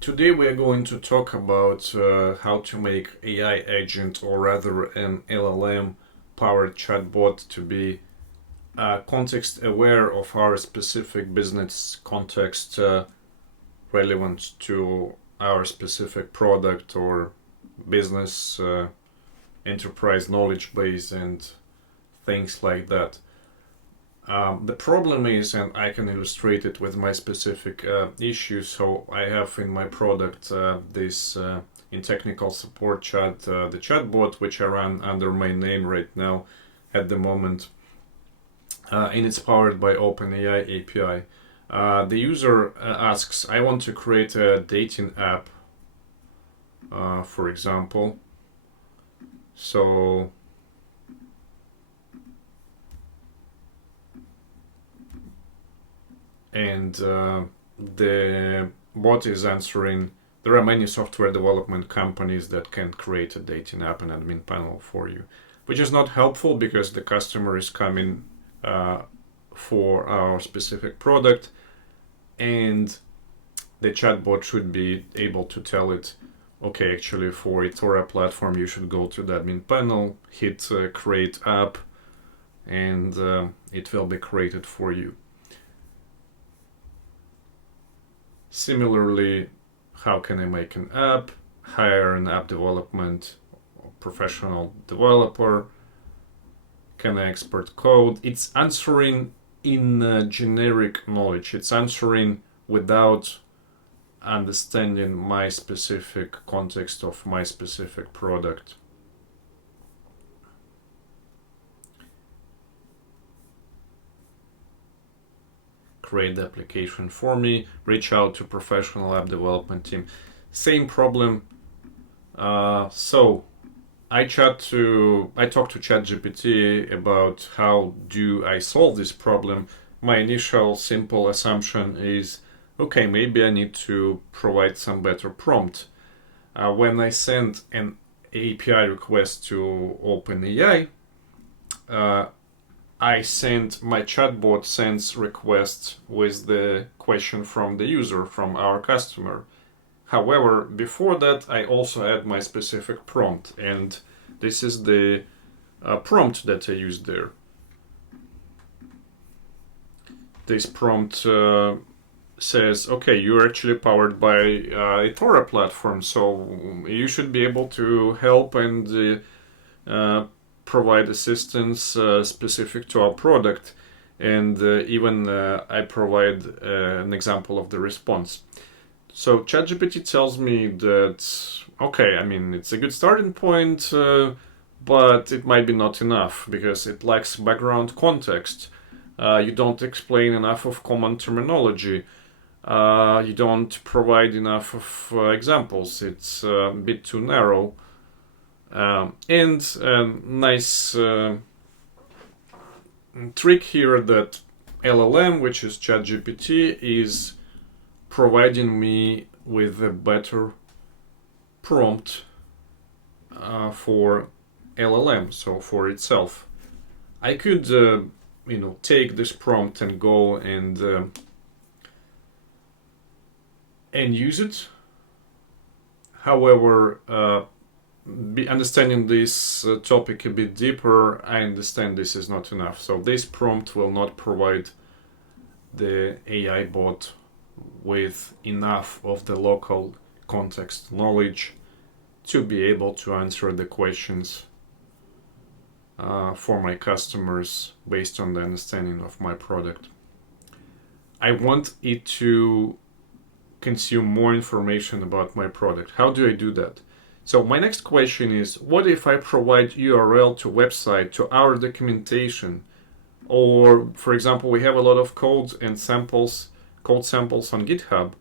Today we are going to talk about how to make AI agent, or rather an LLM powered chatbot, to be context aware of our specific business context, relevant to our specific product or business, enterprise knowledge base, and things like that. The problem is, and I can illustrate it with my specific issue. So I have in my product this in technical support chat, the chatbot, which I run under my name right now at the moment, and it's powered by OpenAI API. The user asks, I want to create a dating app, for example. So and the bot is answering, there are many software development companies that can create a dating app and admin panel for you, which is not helpful because the customer is coming for our specific product, and the chatbot should be able to tell it, okay, actually for eToro platform you should go to the admin panel, hit create app, and it will be created for you. Similarly, how can I make an app, hire an app development professional developer, can I export code? It's answering in generic knowledge. It's answering without understanding my specific context of my specific product. Create the application for me, reach out to professional app development team. Same problem. So I talk to ChatGPT about how do I solve this problem. My initial simple assumption is, okay, maybe I need to provide some better prompt. When I send an API request to OpenAI, my chatbot sends requests with the question from the user, from our customer. However, before that, I also add my specific prompt, and this is the prompt that I used there. This prompt says, okay, you're actually powered by eToro platform, so you should be able to help and provide assistance specific to our product. And even I provide an example of the response. So ChatGPT tells me that, okay, I mean, it's a good starting point, but it might be not enough because it lacks background context. You don't explain enough of common terminology. You don't provide enough of examples. It's a bit too narrow. And a nice trick here that LLM, which is ChatGPT, is providing me with a better prompt for LLM, so for itself. I could, take this prompt and go and use it. However, understanding this topic a bit deeper, I understand this is not enough. So this prompt will not provide the AI bot with enough of the local context knowledge to be able to answer the questions for my customers based on the understanding of my product. I want it to consume more information about my product. How do I do that? So my next question is, what if I provide URL to website, to our documentation? Or, for example, we have a lot of code samples on GitHub.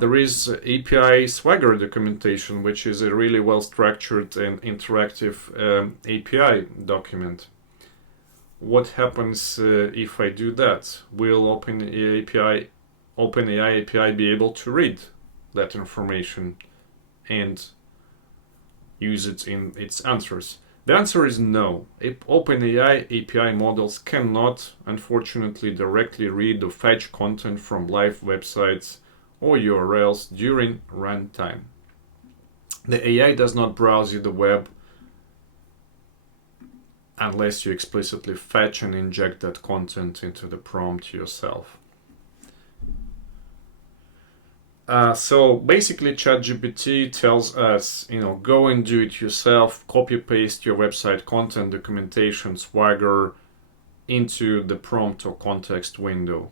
There is API Swagger documentation, which is a really well-structured and interactive API document. What happens if I do that? Will OpenAI API be able to read that information and use it in its answers? The answer is no. OpenAI API models cannot, unfortunately, directly read or fetch content from live websites or URLs during runtime. The AI does not browse you the web unless you explicitly fetch and inject that content into the prompt yourself. So basically ChatGPT tells us, go and do it yourself, copy paste your website content, documentation, Swagger into the prompt or context window.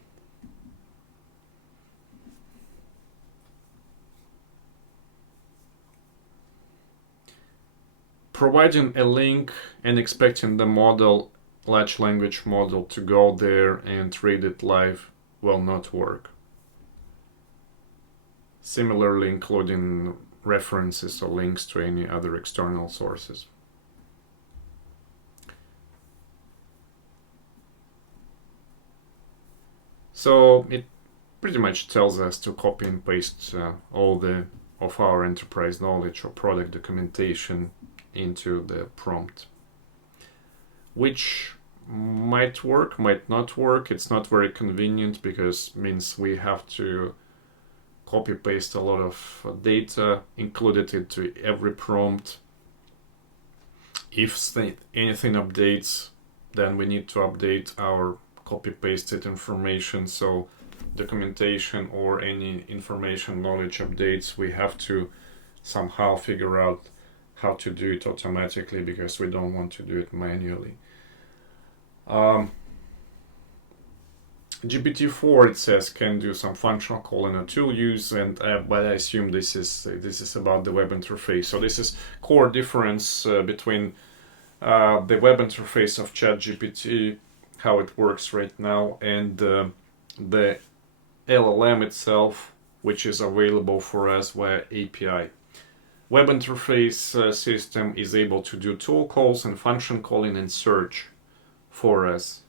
Providing a link and expecting the large language model to go there and read it live will not work. Similarly, including references or links to any other external sources. So it pretty much tells us to copy and paste all of our enterprise knowledge or product documentation into the prompt, which might work, might not work. It's not very convenient because it means we have to copy paste a lot of data, include it into every prompt. If anything updates, then we need to update our copy pasted information. So documentation or any information knowledge updates, we have to somehow figure out how to do it automatically because we don't want to do it manually. GPT-4, it says, can do some functional calling or tool use, and but I assume this is about the web interface. So this is core difference between the web interface of ChatGPT, how it works right now, and the LLM itself, which is available for us via API. Web interface system is able to do tool calls and function calling and search for us.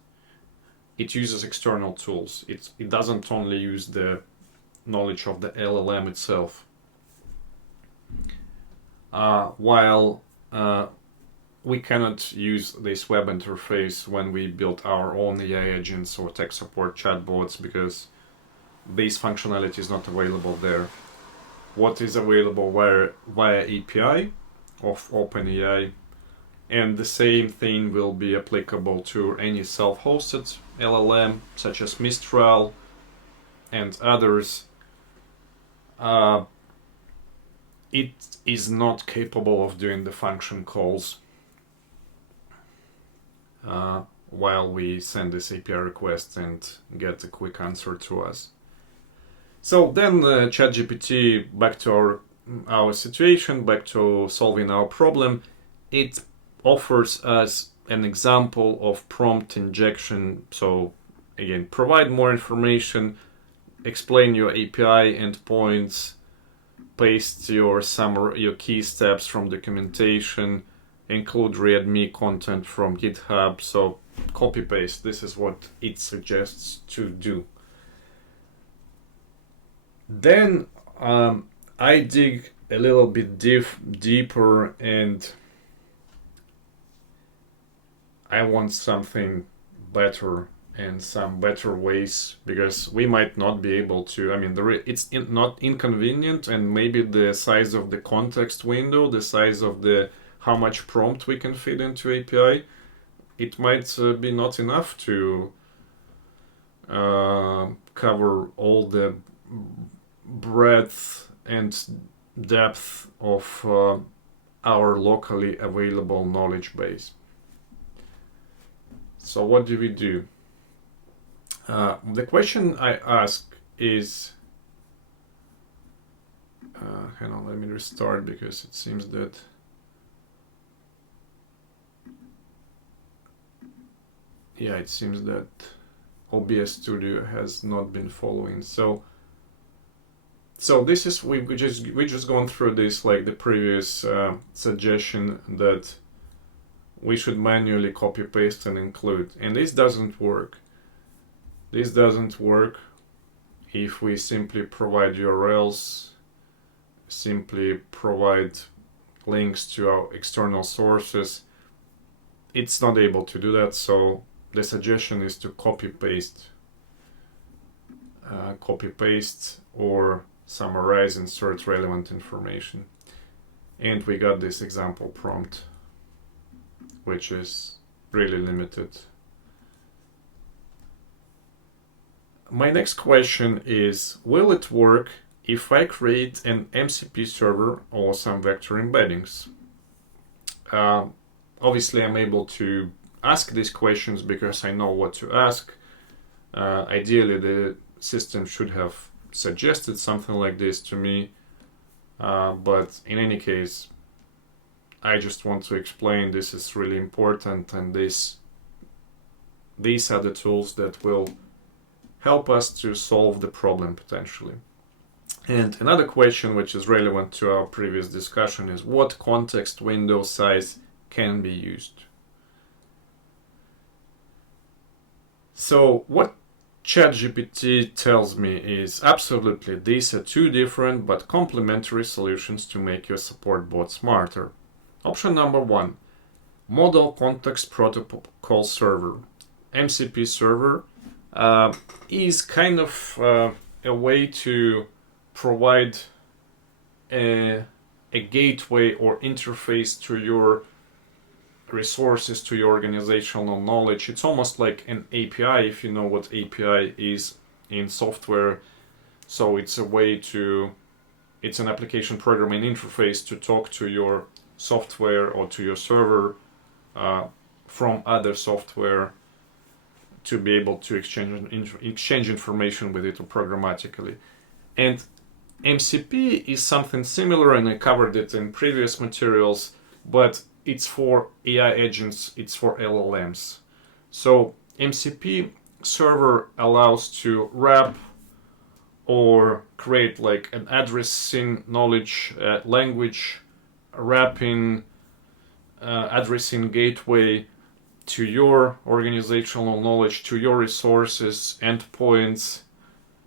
It uses external tools. It doesn't only use the knowledge of the LLM itself. While we cannot use this web interface when we build our own AI agents or tech support chatbots because this functionality is not available there. What is available via API of OpenAI, and the same thing will be applicable to any self-hosted LLM such as Mistral and others. It is not capable of doing the function calls while we send this API request and get a quick answer to us. So then ChatGPT, back to our situation, back to solving our problem, it offers us an example of prompt injection. So again, provide more information, explain your API endpoints, paste your key steps from documentation, include README content from GitHub. So copy paste, this is what it suggests to do. Then I dig a little bit deeper, and I want something better and some better ways, because we might not be able to. I mean, it's not inconvenient, and maybe the size of the context window, the size of how much prompt we can feed into API, it might be not enough to cover all the breadth and depth of our locally available knowledge base. So what do we do? The question I ask is, hang on, let me restart because it seems that it seems that OBS Studio has not been following. So this is, we just gone through this, like the previous suggestion that we should manually copy paste and include, and this doesn't work. This doesn't work if we simply provide URLs, simply provide links to our external sources. It's not able to do that, so the suggestion is to copy paste or summarize, insert relevant information. And we got this example prompt, which is really limited. My next question is, will it work if I create an MCP server or some vector embeddings? Obviously, I'm able to ask these questions because I know what to ask. Ideally, the system should have suggested something like this to me, but in any case, I just want to explain this is really important, and these are the tools that will help us to solve the problem potentially. And another question which is relevant to our previous discussion is, what context window size can be used? So what ChatGPT tells me is, absolutely, these are two different but complementary solutions to make your support bot smarter. Option number 1, Model Context Protocol Server. MCP server is kind of a way to provide a gateway or interface to your resources, to your organizational knowledge. It's almost like an API, if you know what API is in software. So it's a way to, it's an application programming interface to talk to your software or to your server from other software, to be able to exchange information with it programmatically. And MCP is something similar, and I covered it in previous materials, but it's for AI agents, it's for LLMs. So MCP server allows to wrap or create like an addressing knowledge language, wrapping addressing gateway to your organizational knowledge, to your resources, endpoints,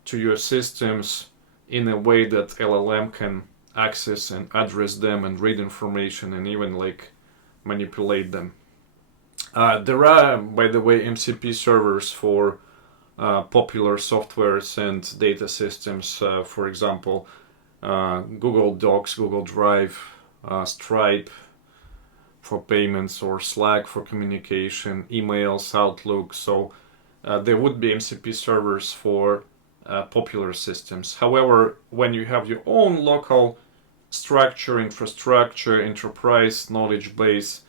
to your systems, in a way that LLM can access and address them and read information and even like manipulate them. There are, by the way, MCP servers for popular softwares and data systems, for example, Google Docs, Google Drive, Stripe for payments, or Slack for communication, emails, Outlook. So there would be MCP servers for popular systems. However, when you have your own local structure, infrastructure, enterprise knowledge base,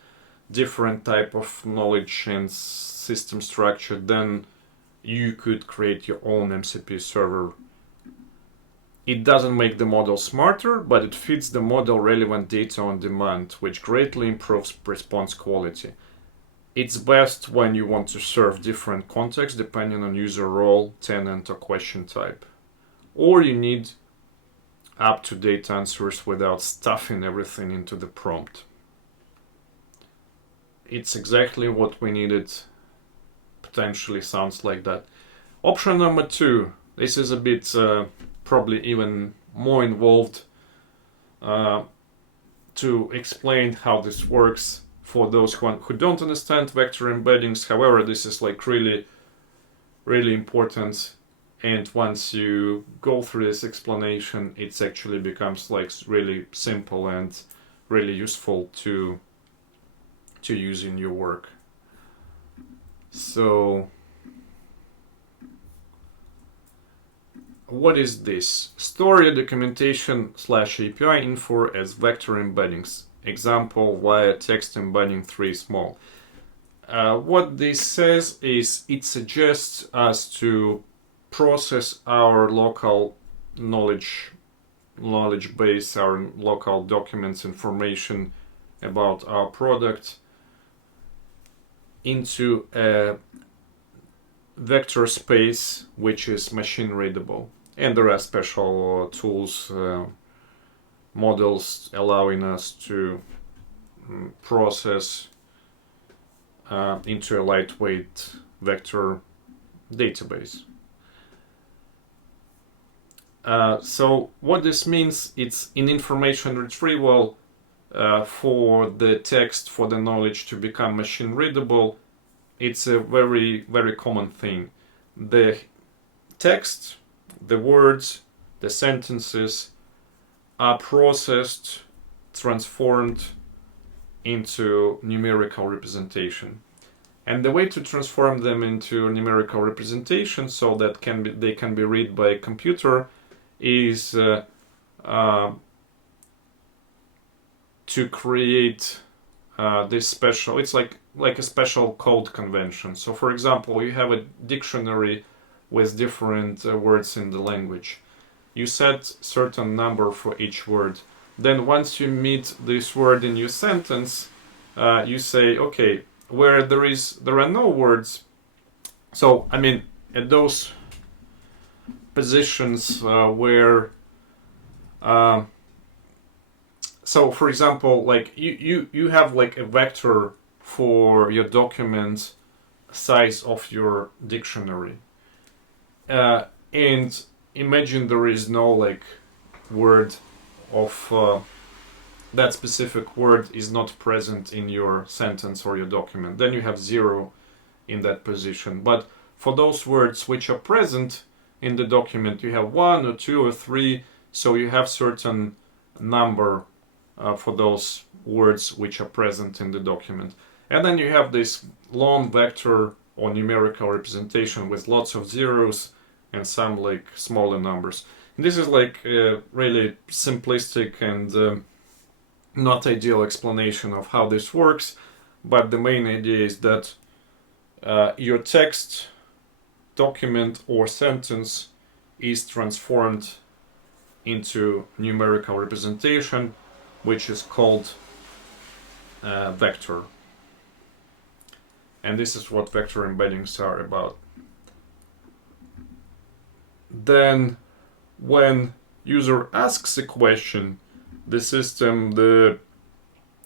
different type of knowledge and system structure, then you could create your own MCP server. It doesn't make the model smarter, but it feeds the model relevant data on demand, which greatly improves response quality. It's best when you want to serve different contexts depending on user role, tenant, or question type. Or you need up-to-date answers without stuffing everything into the prompt. It's exactly what we needed. Potentially sounds like that. Option number 2. This is a bit probably even more involved to explain how this works for those who don't understand vector embeddings. However, this is like really important, and once you go through this explanation, it actually becomes like really simple and really useful to use in your work. So what is this? Store your documentation /API info as vector embeddings. Example via text embedding 3 small. What this says is it suggests us to process our local knowledge base, our local documents, information about our product into a vector space which is machine readable. And there are special tools, models allowing us to process into a lightweight vector database. So what this means, it's in information retrieval for the text, for the knowledge to become machine readable. It's a very common thing. The text, the words the sentences are processed, transformed into numerical representation. And the way to transform them into numerical representation so that they can be read by a computer is to create this special, it's like a special code convention. So for example, you have a dictionary with different words in the language. You set certain number for each word. Then once you meet this word in your sentence, you say, okay, where there are no words. So I mean, at those positions where so for example, like you have like a vector for your document size of your dictionary, and imagine there is no like word of that specific word is not present in your sentence or your document. Then you have 0 in that position. But for those words which are present in the document, you have 1 or 2 or 3. So you have certain number for those words which are present in the document. And then you have this long vector or numerical representation with lots of zeros and some like smaller numbers. And this is like a really simplistic and not ideal explanation of how this works, but the main idea is that your text, document or sentence is transformed into numerical representation, which is called vector. And this is what vector embeddings are about. Then when user asks a question, the system,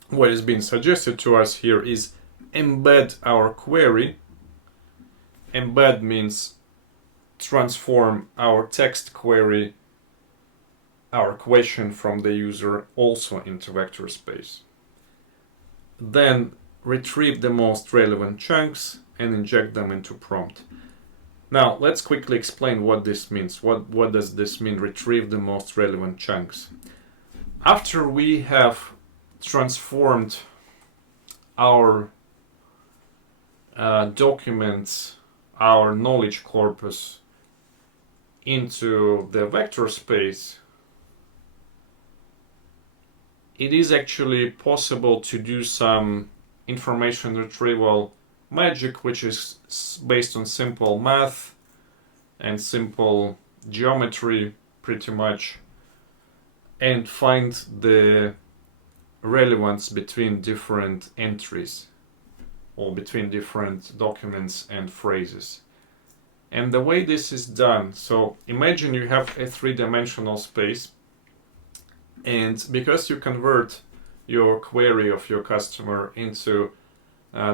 what is being suggested to us here is embed our query. Embed means transform our text query, our question from the user also into vector space. Then retrieve the most relevant chunks and inject them into prompt. Now let's quickly explain what this means. What does this mean, retrieve the most relevant chunks? After we have transformed our documents, our knowledge corpus into the vector space, it is actually possible to do some information retrieval magic, which is based on simple math and simple geometry pretty much, and find the relevance between different entries or between different documents and phrases. And the way this is done, so imagine you have a three-dimensional space, and because you convert your query of your customer into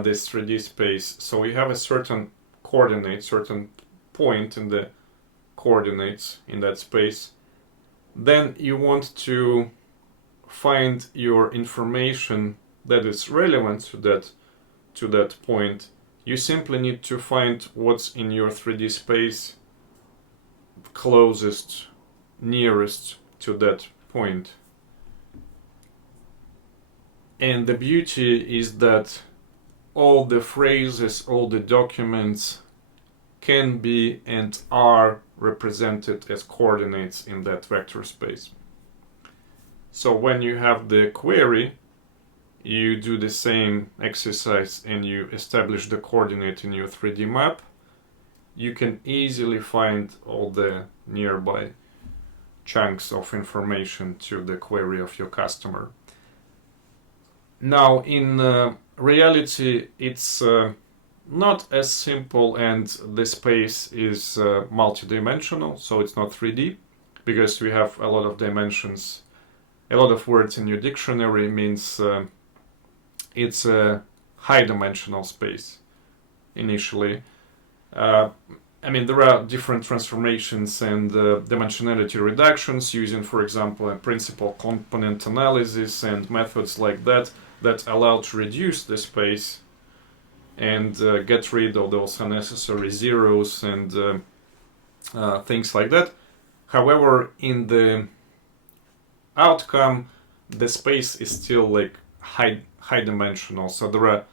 this 3D space, so you have a certain coordinate, certain point in the coordinates in that space. Then you want to find your information that is relevant to that point. You simply need to find what's in your 3D space closest, nearest to that point. And the beauty is that all the phrases, all the documents can be and are represented as coordinates in that vector space. So when you have the query, you do the same exercise and you establish the coordinate in your 3D map. You can easily find all the nearby chunks of information to the query of your customer. Now, in reality, it's not as simple, and the space is multidimensional, so it's not 3D, because we have a lot of dimensions. A lot of words in your dictionary means it's a high-dimensional space initially. I mean, there are different transformations and dimensionality reductions using, for example, a principal component analysis and methods like that allow to reduce the space and get rid of those unnecessary zeros and things like that. However, in the outcome, the space is still like high dimensional, so there are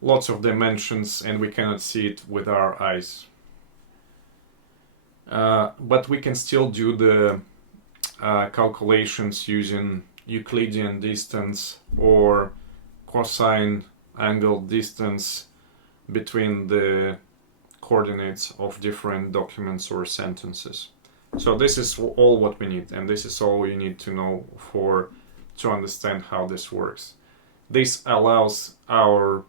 lots of dimensions and we cannot see it with our eyes. But we can still do the calculations using Euclidean distance or cosine angle distance between the coordinates of different documents or sentences. So this is all what we need, and this is all you need to know to understand how this works. This allows our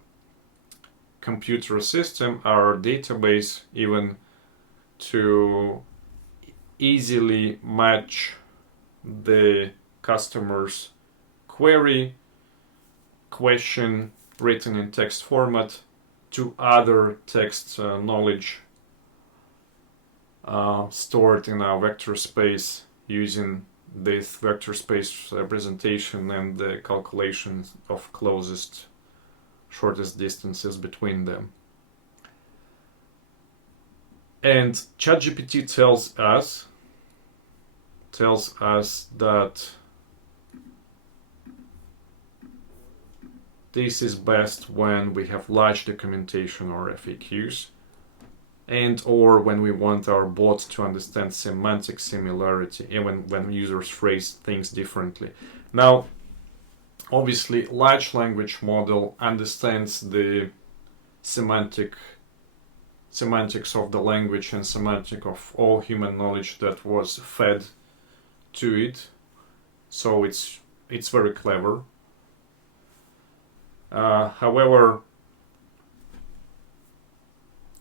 computer system, our database even, to easily match the customer's query, question written in text format to other text knowledge stored in our vector space using this vector space representation and the calculation of shortest distances between them. And ChatGPT tells us that this is best when we have large documentation or FAQs, and or when we want our bot to understand semantic similarity, even when users phrase things differently. Now, obviously, large language model understands the semantics of the language and semantic of all human knowledge that was fed to it, so it's very clever. However,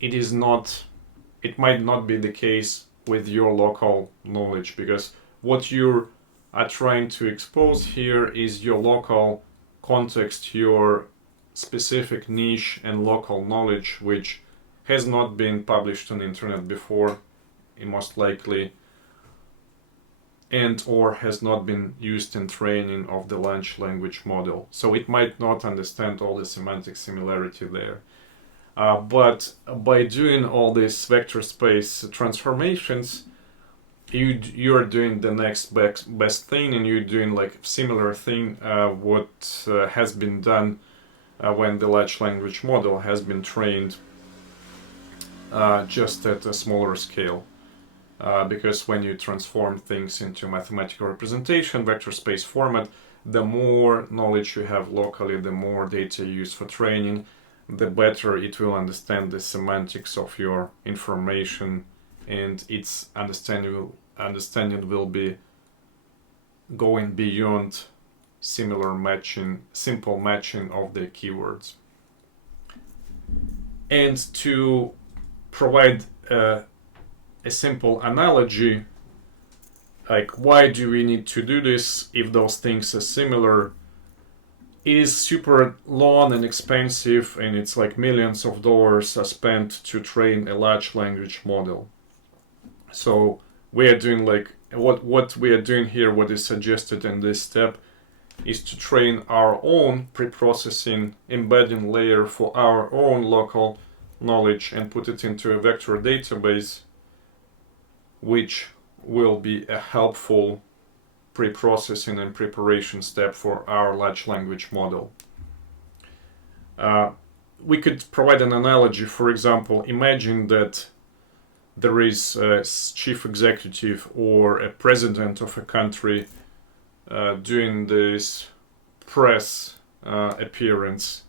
it might not be the case with your local knowledge, because what you are trying to expose here is your local context, your specific niche and local knowledge, which has not been published on the internet before, most likely, and or has not been used in training of the large language model. So it might not understand all the semantic similarity there. But by doing all these vector space transformations, you're doing the next best thing, and you're doing like similar thing what has been done when the large language model has been trained just at a smaller scale. Because when you transform things into mathematical representation, vector space format, the more knowledge you have locally, the more data you use for training, the better it will understand the semantics of your information, and its understanding will be going beyond simple matching of the keywords. And to provide a simple analogy, like why do we need to do this if those things are similar? It is super long and expensive, and it's like millions of dollars are spent to train a large language model. So we are doing like what we are doing here, what is suggested in this step, is to train our own pre-processing embedding layer for our own local knowledge and put it into a vector database, which will be a helpful pre-processing and preparation step for our large language model. We could provide an analogy. For example, imagine that there is a chief executive or a president of a country doing this press appearance,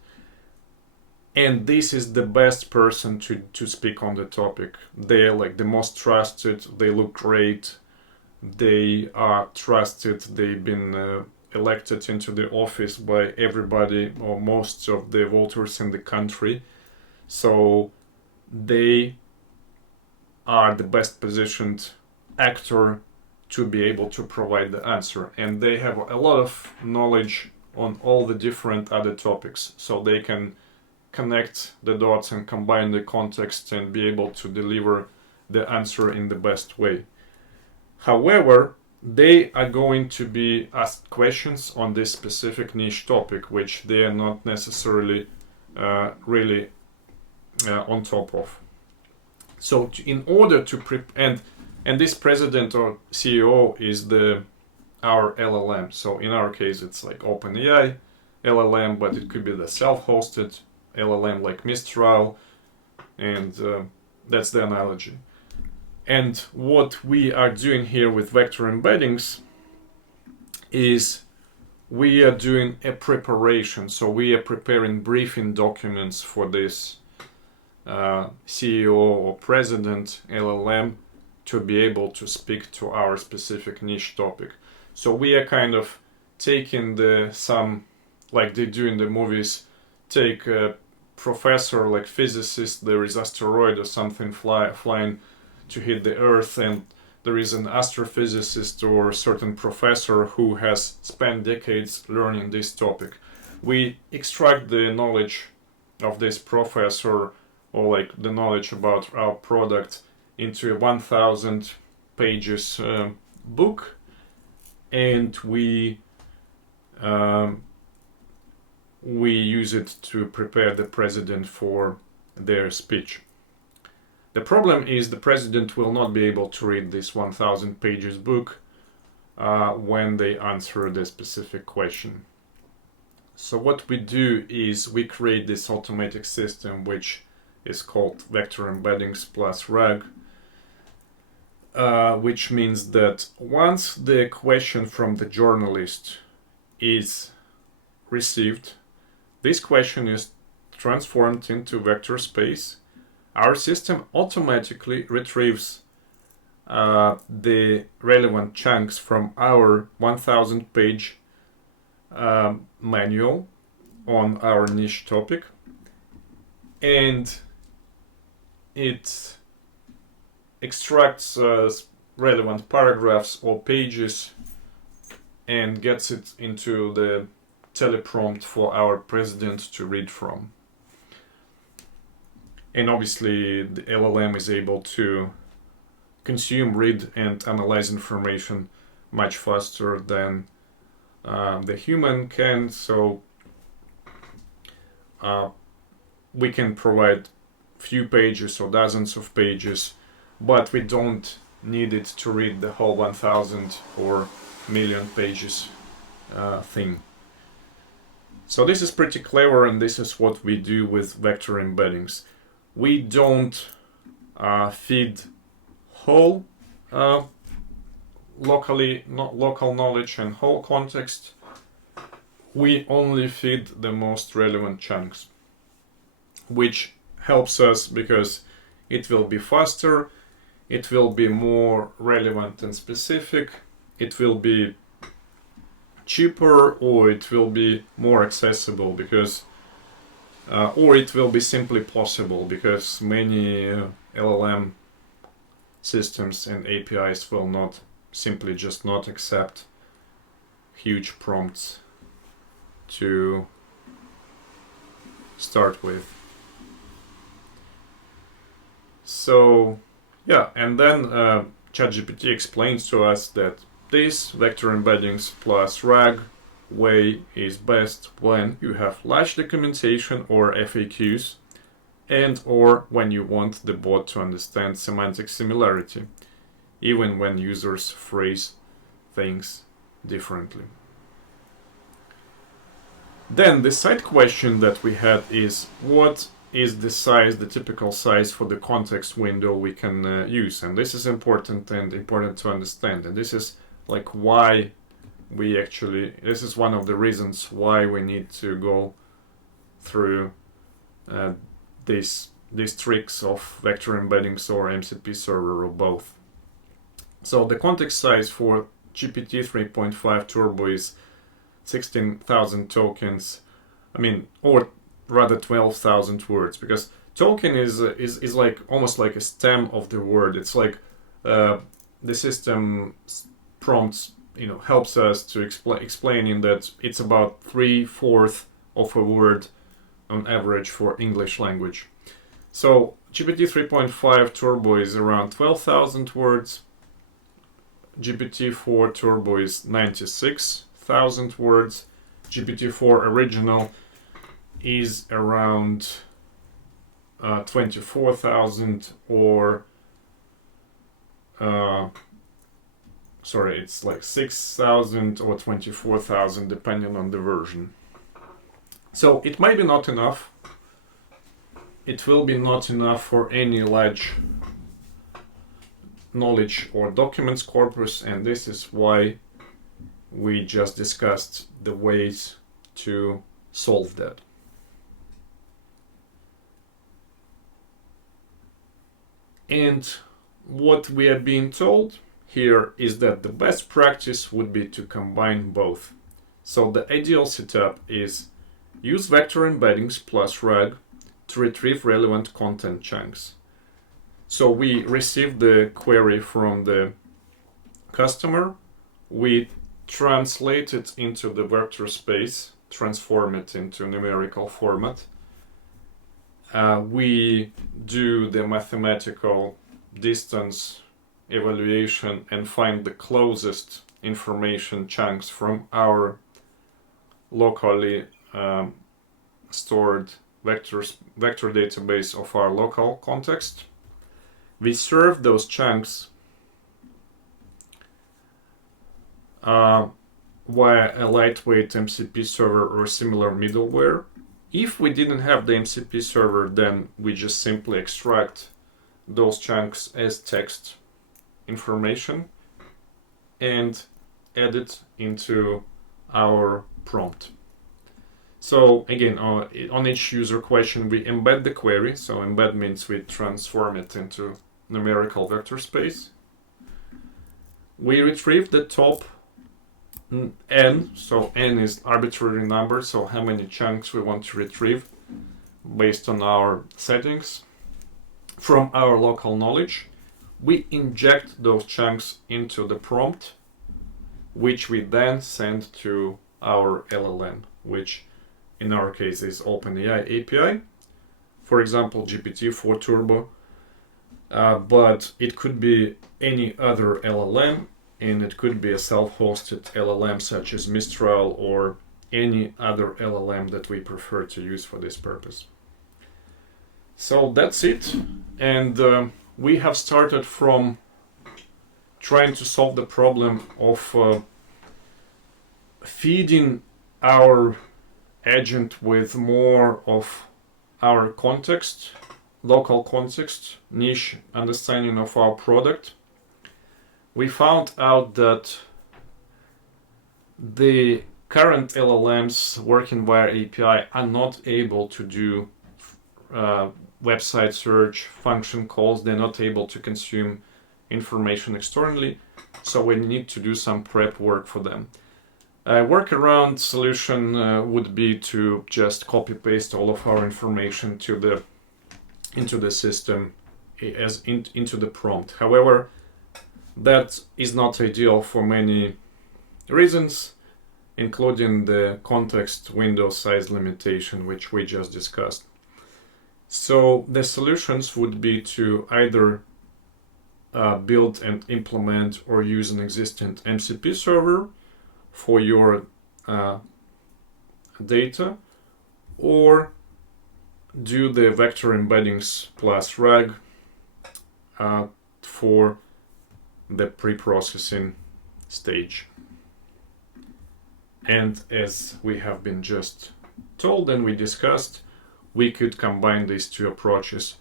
and this is the best person to speak on the topic. They're like the most trusted, they look great, they are trusted, they've been elected into the office by everybody or most of the voters in the country. So they are the best positioned actor to be able to provide the answer. And they have a lot of knowledge on all the different other topics. So they can connect the dots and combine the context and be able to deliver the answer in the best way. However, they are going to be asked questions on this specific niche topic, which they are not necessarily really on top of. So in order to and And this president or CEO is our LLM. So in our case, it's like OpenAI LLM, but it could be the self-hosted LLM like Mistral, and that's the analogy. And what we are doing here with vector embeddings is we are doing a preparation. So we are preparing briefing documents for this CEO or president LLM to be able to speak to our specific niche topic. So we are kind of taking some, like they do in the movies, take a professor, like physicist, there is asteroid or something flying to hit the Earth, and there is an astrophysicist or a certain professor who has spent decades learning this topic. We extract the knowledge of this professor, or like the knowledge about our product, into a 1,000 pages book, and we use it to prepare the president for their speech. The problem is the president will not be able to read this 1,000 pages book when they answer the specific question. So what we do is we create this automatic system which is called Vector Embeddings plus RAG, which means that once the question from the journalist is received, this question is transformed into vector space. Our system automatically retrieves the relevant chunks from our 1,000 page manual on our niche topic, and it extracts relevant paragraphs or pages and gets it into the teleprompt for our president to read from. And obviously the LLM is able to consume, read, and analyze information much faster than the human can. So we can provide few pages or dozens of pages, but we don't need it to read the whole 1,000 or million pages thing. So this is pretty clever, and this is what we do with vector embeddings. We don't feed whole local knowledge and whole context. We only feed the most relevant chunks, which helps us because it will be faster, it will be more relevant and specific, it will be cheaper, or it will be more accessible because or it will be simply possible because many LLM systems and APIs will not simply just not accept huge prompts to start with. So yeah, and then ChatGPT explains to us that this vector embeddings plus RAG way is best when you have large documentation or FAQs, and or when you want the bot to understand semantic similarity, even when users phrase things differently. Then the side question that we had is, what is the size, the typical size for the context window we can use? And this is important to understand. And this is like why we actually, this is one of the reasons why we need to go through these tricks of vector embeddings or MCP server or both. So the context size for GPT 3.5 Turbo is 16,000 tokens. I mean, or rather 12,000 words, because token is like almost like a stem of the word. It's like the system prompts, helps us to explaining that it's about 3/4 of a word on average for English language. So GPT 3.5 Turbo is around 12,000 words. GPT-4 Turbo is 96,000 words. GPT-4 Original is around 24,000 or sorry, it's like 6,000 or 24,000 depending on the version. So it might be not enough. It will be not enough for any large knowledge or documents corpus, and this is why we just discussed the ways to solve that. And what we are being told here is that the best practice would be to combine both. So the ideal setup is use vector embeddings plus RAG to retrieve relevant content chunks. So we receive the query from the customer, we translate it into the vector space, transform it into numerical format. We do the mathematical distance evaluation and find the closest information chunks from our locally stored vector database of our local context. We serve those chunks via a lightweight MCP server or similar middleware. If we didn't have the MCP server, then we just simply extract those chunks as text information and add it into our prompt. So again, on each user question, we embed the query. So embed means we transform it into numerical vector space. We retrieve the top n, so n is arbitrary number, so how many chunks we want to retrieve based on our settings from our local knowledge. We inject those chunks into the prompt, which we then send to our LLM, which in our case is OpenAI API, for example GPT-4 Turbo, but it could be any other LLM, and it could be a self-hosted LLM such as Mistral or any other LLM that we prefer to use for this purpose. So that's it, and we have started from trying to solve the problem of feeding our agent with more of our context, local context, niche understanding of our product. We found out that the current LLMs working via API are not able to do website search, function calls. They're not able to consume information externally, so we need to do some prep work for them. A workaround solution would be to just copy paste all of our information into the system into the prompt. However, that is not ideal for many reasons, including the context window size limitation, which we just discussed. So the solutions would be to either build and implement or use an existing MCP server for your data, or do the vector embeddings plus RAG for the pre-processing stage. And as we have been just told and we discussed, we could combine these two approaches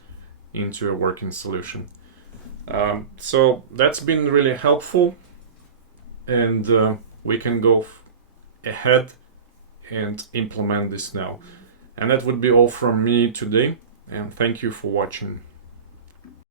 into a working solution. So that's been really helpful, and we can go ahead and implement this now. And that would be all from me today, and thank you for watching.